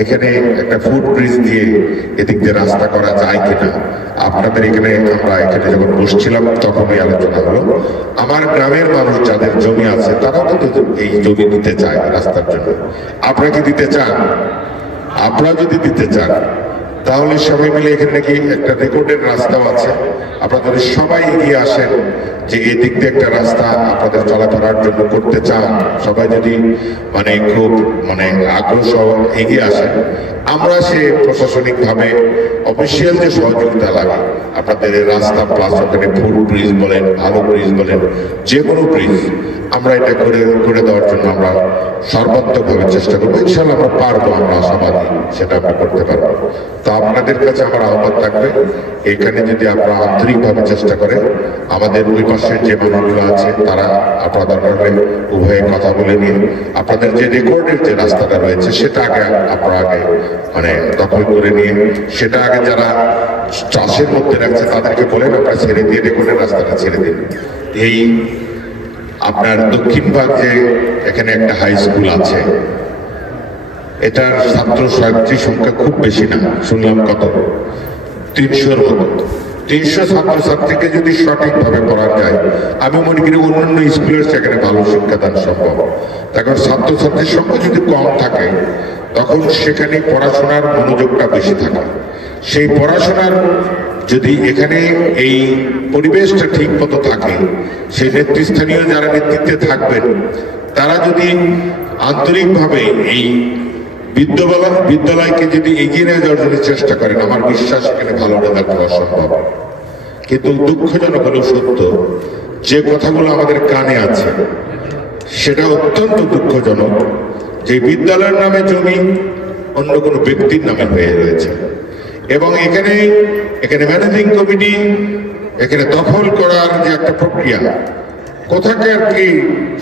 এখানে একটা foot bridge দিয়ে এদিক দিয়ে রাস্তা করা যায় কিনা। আপনাদের এখানে আমরা এখানে যখন বসছিলাম তখনই আলোচনা হলো। আমার গ্রামের মানুষ যাদের জমি আছে তারাও কিন্তু এই জমি দিতে চায় রাস্তার জন্য। আপনারা কি দিতে চান? আপনারা যদি দিতে চান তাহলে সবাই মিলে এখানে নাকি একটা রেকর্ডের রাস্তাও আছে, আপনারা যদি সবাই এগিয়ে আসেন যে এই দিক দিয়ে একটা রাস্তা আপনাদের চলাফেরার জন্য করতে চান, সবাই যদি খুব আগ্রহ সহ এগিয়ে আসেন, আমরা সে প্রশাসনিক ভাবে অফিসিয়াল যে সহযোগিতা লাগে আপনাদের রাস্তা প্লাস ওখানে ফুট ব্রিজ বলেন, ভালো ব্রিজ বলেন, যে কোনো ব্রিজ আমরা এটা করে দেওয়ার জন্য আমরা সর্বাত্মকভাবে চেষ্টা করবো। ইনশাল্লাহ আমরা পারবো, আমরা আশাবাদী সেটা আমরা করতে পারবো। তো আপনাদের কাছে আমার আহ্বান থাকবে, এখানে যদি আপনারা আন্তরিকভাবে চেষ্টা করেন, আমাদের ওই পাশের যে মানুষগুলো আছে তারা আপনারা দরকার হলে উভয়ে কথা বলে নিয়ে আপনাদের যে রেকর্ডের যে রাস্তাটা রয়েছে সেটা আগে আপনারা দখল করে নিয়ে সেটা আগে যারা চাষের মধ্যে রাখছে তাদেরকে বলেন আপনারা ছেড়ে দিয়ে রেকর্ডের রাস্তাটা ছেড়ে দিন। এই আপনার দক্ষিণ ভাগে এখানে একটা হাই স্কুল আছে, এটার ছাত্রছাত্রীর সংখ্যা খুব বেশি না, শুনলাম কত 300-র মতো। 300 ছাত্রছাত্রীকে যদি সঠিকভাবে পড়া যায়, আমি মনে করি অন্যান্য স্কুলের সেখানে ভালো শিক্ষাদান সম্ভব। তখন ছাত্রছাত্রীর সংখ্যা যদি কম থাকে তখন সেখানে পড়াশোনার মনোযোগটা বেশি থাকে। সেই পড়াশোনার যদি এখানে এই পরিবেশটা ঠিক মতো থাকে, সেই নেতৃস্থানীয় যারা নেতৃত্বে থাকবেন তারা যদি আন্তরিকভাবে এই বিদ্যালয়কে যদি এগিয়ে নিয়ে যাওয়ার জন্য চেষ্টা করেন, আমার বিশ্বাস এখানে ভালো রেজাল্ট হওয়া সম্ভব। কিন্তু দুঃখজনক হলেও সত্য, যে কথাগুলো আমাদের কানে আছে সেটা অত্যন্ত দুঃখজনক, যে বিদ্যালয়ের নামে জমি অন্য কোনো ব্যক্তির নামে হয়ে রয়েছে এবং এখানে ম্যানেজিং কমিটি এখানে দখল করার যে একটা প্রক্রিয়া, কোথাকার কি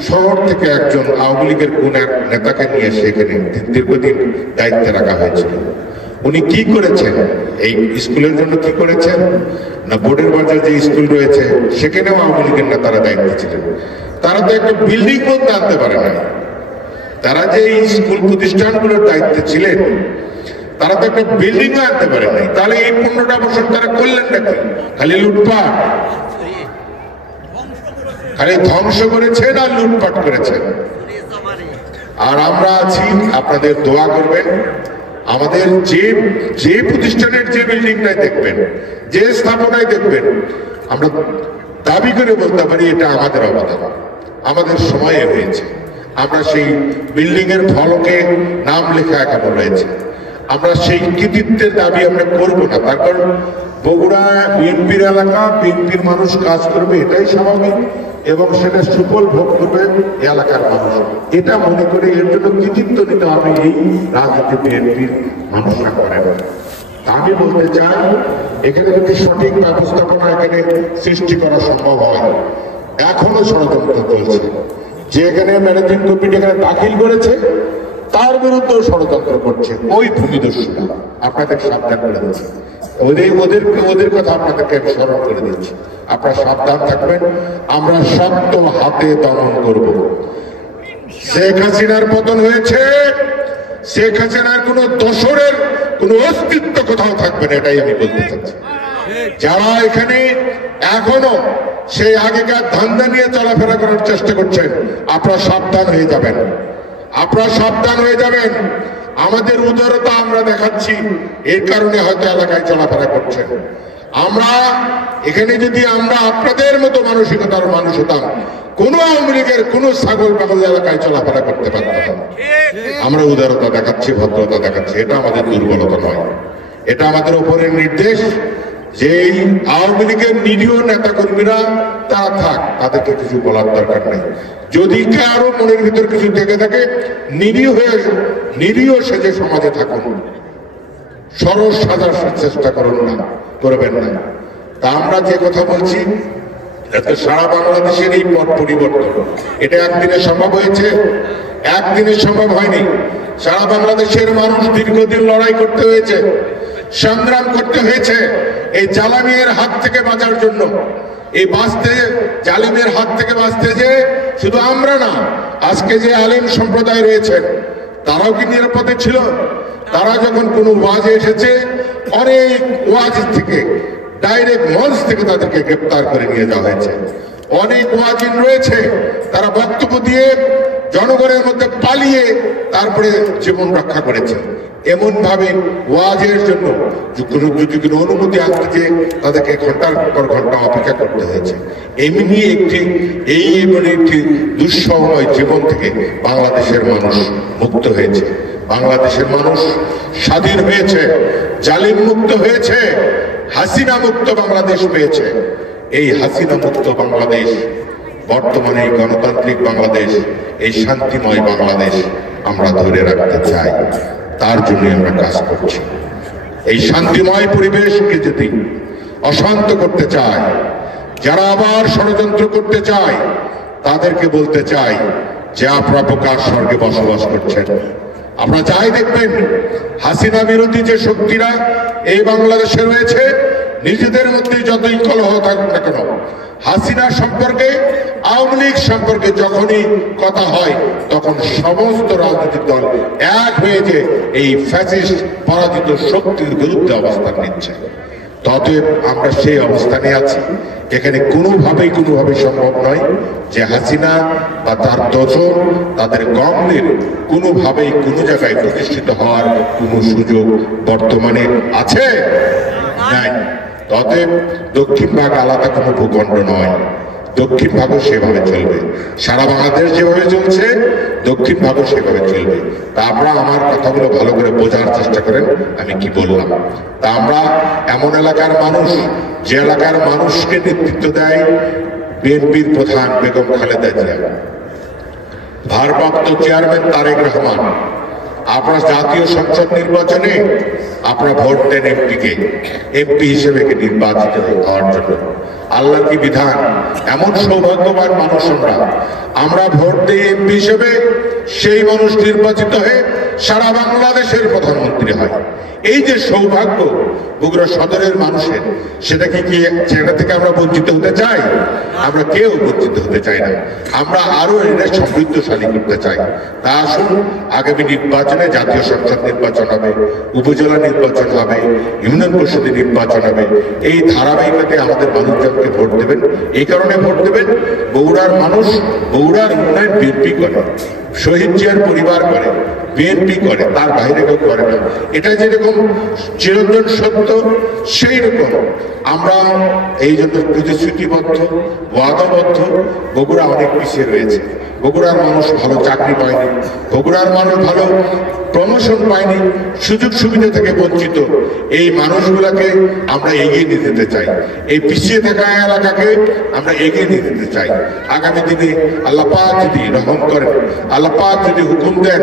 শহর থেকে একজন আওয়ামী লীগের কোন এক নেতাকে নিয়ে সেখানে দীর্ঘদিন দায়িত্বে রাখা হয়েছিল। উনি কি করেছেন? এই স্কুলের জন্য কি করেছেন? না বোর্ডের বাজার যে স্কুল রয়েছে সেখানেও আওয়ামী লীগের নেতারা দায়িত্বে ছিলেন। তারা তো একটা বিল্ডিং পর্যন্ত আনতে পারে না। তারা যে এই স্কুল প্রতিষ্ঠানগুলোর দায়িত্বে ছিলেন তারা তো একটা বিল্ডিং আনতে পারে নাই। তাহলে এই 15টা বছর তারা করলেন নাকি? খালি লুটপাট, খালি ধ্বংস করেছেন আর লুটপাট করেছেন। আর আমরা আছি, আপনাদের দোয়া করবেন। আমাদের যে প্রতিষ্ঠানের যে বিল্ডিংটাই দেখবেন, যে স্থাপনায় দেখবেন, আমরা দাবি করে বলতে পারি এটা আমাদের অবদান, আমাদের সময়ে হয়েছে। আমরা সেই বিল্ডিং এর ফলকে নাম লেখা এখনো রয়েছে। আমরা সেই কৃতিত্বের দাবি আমরা করবো না। তার কারণ বগুড়া বিএনপির এলাকা, বিএনপির মানুষ কাজ করবে এটাই স্বাভাবিক এবং সেটা সুফল ভোগ করবে এলাকার মানুষ। এটা মনে করে এর জন্য কৃতিত্ব নিতে হবে এই রাজনীতি বিএনপির মানুষরা করে। আমি বলতে চাই, এখানে যদি সঠিক ব্যবস্থাপনা এখানে সৃষ্টি করা সম্ভব হয়, এখনো ষড়যন্ত্র চলছে। যে এখানে ম্যানেজিং কমিটি এখানে দাখিল করেছে তার বিরুদ্ধেও ষড়যন্ত্র করছে ওই ভূমিদস্যুরা। আপনাদের সাবধান করে দিচ্ছি, ওদের কথা আপনাদেরকে আমি স্মরণ করে দিচ্ছি। আপনারা সাবধান থাকবেন। আমরা শক্ত হাতে দমন করব। শেখ হাসিনার পতন হয়েছে, শেখ হাসিনার কোন দোসরের কোন অস্তিত্ব কোথাও থাকবে না, এটাই আমি বলতে চাচ্ছি। যারা এখানে এখনো সেই আগেকার ধান্দা নিয়ে চলাফেরা করার চেষ্টা করছেন, আপনারা সাবধান হয়ে যাবেন, আপনারা সাবধান হয়ে যাবেন। আমাদের উদারতা আমরা দেখাচ্ছি, এর কারণে হয়তো এলাকায় চলাফেরা করছেন। আমরা এখানে যদি আমরা আপনাদের মতো মানসিকতার মানুষ হতাম, কোন আওয়ামী লীগের কোন ছাগল পাগল এলাকায় চলাফেরা করতে পারতাম। আমরা উদারতা দেখাচ্ছি, ভদ্রতা দেখাচ্ছি, এটা আমাদের দুর্বলতা নয়, এটা আমাদের উপরের নির্দেশ। যেই আওয়ামী লীগের নিরীহ নেতা কর্মীরা তারা থাক, তাদেরকে কিছু বলার দরকার নেই। যদি কারো মনের ভিতর কিছু থেকে থাকে, নিরীহ সেজে সমাজে থাকুন, সরস সাজার চেষ্টা করবেন না। তা আমরা যে কথা বলছি, সারা বাংলাদেশের এই পথ পরিবর্তন, এটা একদিনে সম্ভব হয়েছে? একদিনে সম্ভব হয়নি। সারা বাংলাদেশের মানুষ দীর্ঘদিন লড়াই করতে হয়েছে, সংগ্রাম করতে হয়েছে এই জালিমের হাত থেকে বাঁচার জন্য। এই জালিমের হাত থেকে বাঁচতে যে শুধু আমরা না, আজকে যে আলেম সম্প্রদায় রয়েছে তারাও কি নিরাপদে ছিল? তারা যখন কোনো ওয়াজে এসেছে অনেক ওয়াজ থেকে ডাইরেক্ট মঞ্চ থেকে তাদেরকে গ্রেপ্তার করে নিয়ে যাওয়া হয়েছে। অনেক ওয়াজিন রয়েছে তারা বক্তব্য দিয়ে জনগণের মধ্যে পালিয়ে তারপরে জীবন রক্ষা করেছে। এমন ভাবে ওয়াজের জন্য যদি কোনো অনুমতি আনতে যে তাদেরকে ঘন্টার পর ঘন্টা অপেক্ষা করতে হয়েছে। এমনি একটি দুঃসময় জীবন থেকে বাংলাদেশের মানুষ মুক্ত হয়েছে, বাংলাদেশের মানুষ স্বাধীন হয়েছে, জালিম মুক্ত হয়েছে, হাসিনা মুক্ত বাংলাদেশ পেয়েছে। এই হাসিনা মুক্ত বাংলাদেশ, বর্তমানে এই গণতান্ত্রিক বাংলাদেশ, এই শান্তিময় বাংলাদেশ আমরা ধরে রাখতে চাই। তার জন্য আমরা কাজ করছি। এই শান্তিময় পরিবেশকে যদি অশান্ত করতে চায়, যারা আবার ষড়যন্ত্র করতে চায়, তাদেরকে বলতে চাই যে আপনারা প্রকাশ স্বর্গে বসবাস করছেন। আমরা চাই দেখবেন হাসিনা বিরোধী যে শক্তিরা এই বাংলাদেশে রয়েছে, নিজেদের মধ্যে যতই কলহ থাকুক না কেন, হাসিনা সম্পর্কে, আওয়ামী লীগ সম্পর্কে যখনই কথা হয় তখন সমস্ত রাজনৈতিক দল এক হয়ে যে এই ফ্যাসিস্ট পরাজিত শক্তির বিরুদ্ধে অবস্থান নিচ্ছে। ততএব আমরা সেই অবস্থানে আছি যেখানে কোনোভাবেই সম্ভব নয় যে হাসিনা বা তার দজন, তাদের গমনের কোনোভাবেই কোনো জায়গায় প্রতিষ্ঠিত হওয়ার কোনো সুযোগ বর্তমানে আছে নাই। ততএব দক্ষিণ ভাগ আলাদা কোনো ভূখণ্ড নয়, দক্ষিণ ভাগও সেভাবে চলবে। সারা বাংলাদেশ যেভাবে চলছে দক্ষিণ ভাগও সেভাবে চলবে। তা আমরা আমার কথাগুলো ভালো করে বোঝার চেষ্টা করেন আমি কি বললাম। তা আমরা এমন এলাকার মানুষ, যে এলাকার মানুষকে নেতৃত্ব দেয় বিএনপির প্রধান বেগম খালেদা জিয়া, ভারপ্রাপ্ত চেয়ারম্যান তারেক রহমান। আপনারা জাতীয় সংসদ নির্বাচনে আপনারা ভোট দেন এমপিকে, এমপি হিসেবে নির্বাচিত হওয়ার জন্য। আল্লাহর কি বিধান, এমন সৌভাগ্যবান মানুষ আমরা ভোট দিই এমপি হিসেবে, সেই মানুষ নির্বাচিত হয়ে সারা বাংলাদেশের প্রধানমন্ত্রী হয়। এই যে সৌভাগ্য বগুড়া সদরের মানুষের, সেটা থেকে আমরা বঞ্চিত হতে চাই? আমরা কেউ বঞ্চিত হতে চাই না। আমরা আরো এটা সমৃদ্ধশালী করতে চাই। তা আসুন, আগামী নির্বাচনে জাতীয় সংসদ নির্বাচন হবে, উপজেলা নির্বাচন হবে, ইউনিয়ন পরিষদের নির্বাচন হবে। এই ধারাবাহিকতায় আমাদের মানুষজনকে ভোট দেবেন। এই কারণে ভোট দেবেন, বগুড়ার মানুষ, বগুড়ার উন্নয়ন বিএনপি করে, শহীদ জিয়ার পরিবার করে, বিএনপি করে, তার বাইরে কেউ করে না। এটা যেরকম চিরন্তন সত্য, সেই রকম আমরা এই জন্য প্রতিশ্রুতিবদ্ধ, ওয়াদাবদ্ধ। বগুড়া অনেক পিছিয়ে রয়েছে, বগুড়ার মানুষ ভালো চাকরি পায়নি, বগুড়ার মানুষ ভালো প্রমোশন পায়নি, সুযোগ সুবিধা থেকে বঞ্চিত। এই মানুষগুলাকে আমরা এগিয়ে নিয়ে যেতে চাই, এই পিছিয়ে থাকা এলাকাকে আমরা এগিয়ে নিয়ে যেতে চাই। আগামী দিনে আল্লাহ পাক যদি রহম করেন, আল্লাহ পাক যদি হুকুম দেন,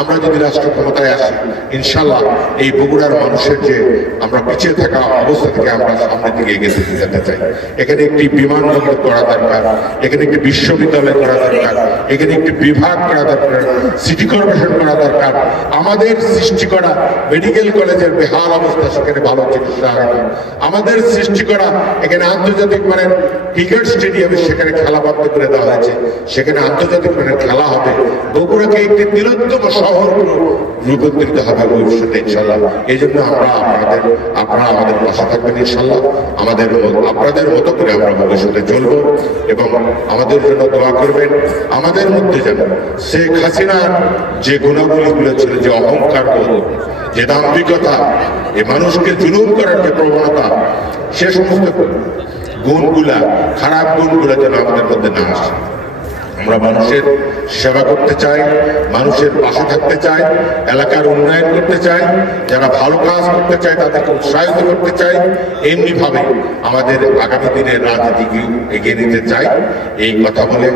আমরা যদি রাষ্ট্র ক্ষমতায় আসি, ইনশাল্লাহ এই বগুড়ার মানুষের যে আমরা পিছিয়ে থাকা অবস্থা থেকে আমরা সামনের দিকে এগিয়ে যেতে চাই। এখানে একটি বিমানবন্দর করা দরকার, এখানে একটি বিশ্ববিদ্যালয় করা দরকার, এখানে একটি বিভাগ করা দরকার, সিটি কর্পোরেশন করা দরকার। আমাদের সৃষ্টি করা মেডিকেল কলেজের বেহাল অবস্থা, সেখানে ভালো চিকিৎসা হয় না। আমাদের সৃষ্টি করা এখানে আন্তর্জাতিক মানের ক্রিকেট স্টেডিয়ামে, সেখানে খেলা বন্ধ করে দেওয়া হয়েছে, সেখানে আন্তর্জাতিক মানের খেলা হবে। বগুড়াকে একটি বৃহত্তম শহর রূপান্তরিত হবে ভবিষ্যতে ইনশাল্লাহ। এই জন্য আপনারা আমাদের পাশে থাকবেন ইনশাল্লাহ। আপনাদের মতো করে আমরা ভবিষ্যতে চলব এবং আমাদের জন্য দোয়া করবেন। আমাদের মধ্যে যেন শেখ হাসিনার যে গুণাবলীগুলো ছিল, যে অহংকার বোধ, যে দাম্ভিকতা, এ মানুষকে জুলুম করার যে প্রবণতা, সে সমস্ত গুণগুলা, খারাপ গুণগুলা যেন আমাদের মধ্যে না আসে। আমরা মানুষের সেবা করতে চাই, মানুষের পাশে থাকতে চাই, এলাকার উন্নয়ন করতে চাই, যারা ভালো কাজ করতে চায় তাদেরকে উৎসাহিত করতে চাই। এমনি ভাবে আমাদের আগামী দিনের রাজনীতিকে এগিয়ে নিতে চাই। এই কথা বলে